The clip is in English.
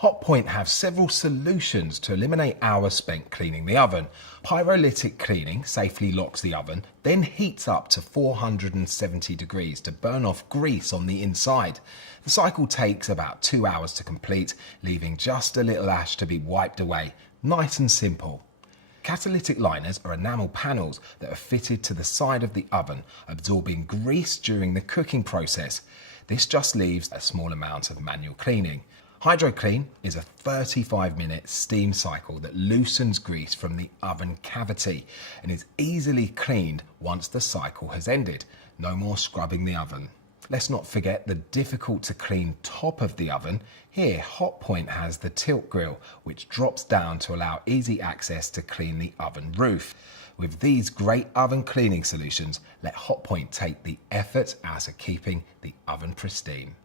Hotpoint have several solutions to eliminate hours spent cleaning the oven. Pyrolytic cleaning safely locks the oven, then heats up to 470 degrees to burn off grease on the inside. The cycle takes about 2 hours to complete, leaving just a little ash to be wiped away. Nice and simple. Catalytic liners are enamel panels that are fitted to the side of the oven, absorbing grease during the cooking process. This just leaves a small amount of manual cleaning. Hydrokleen is a 35-minute steam cycle that loosens grease from the oven cavity and is easily cleaned once the cycle has ended. No more scrubbing the oven. Let's not forget the difficult to clean top of the oven. Here, Hotpoint has the tilt grill, which drops down to allow easy access to clean the oven roof. With these great oven cleaning solutions, let Hotpoint take the effort out of keeping the oven pristine.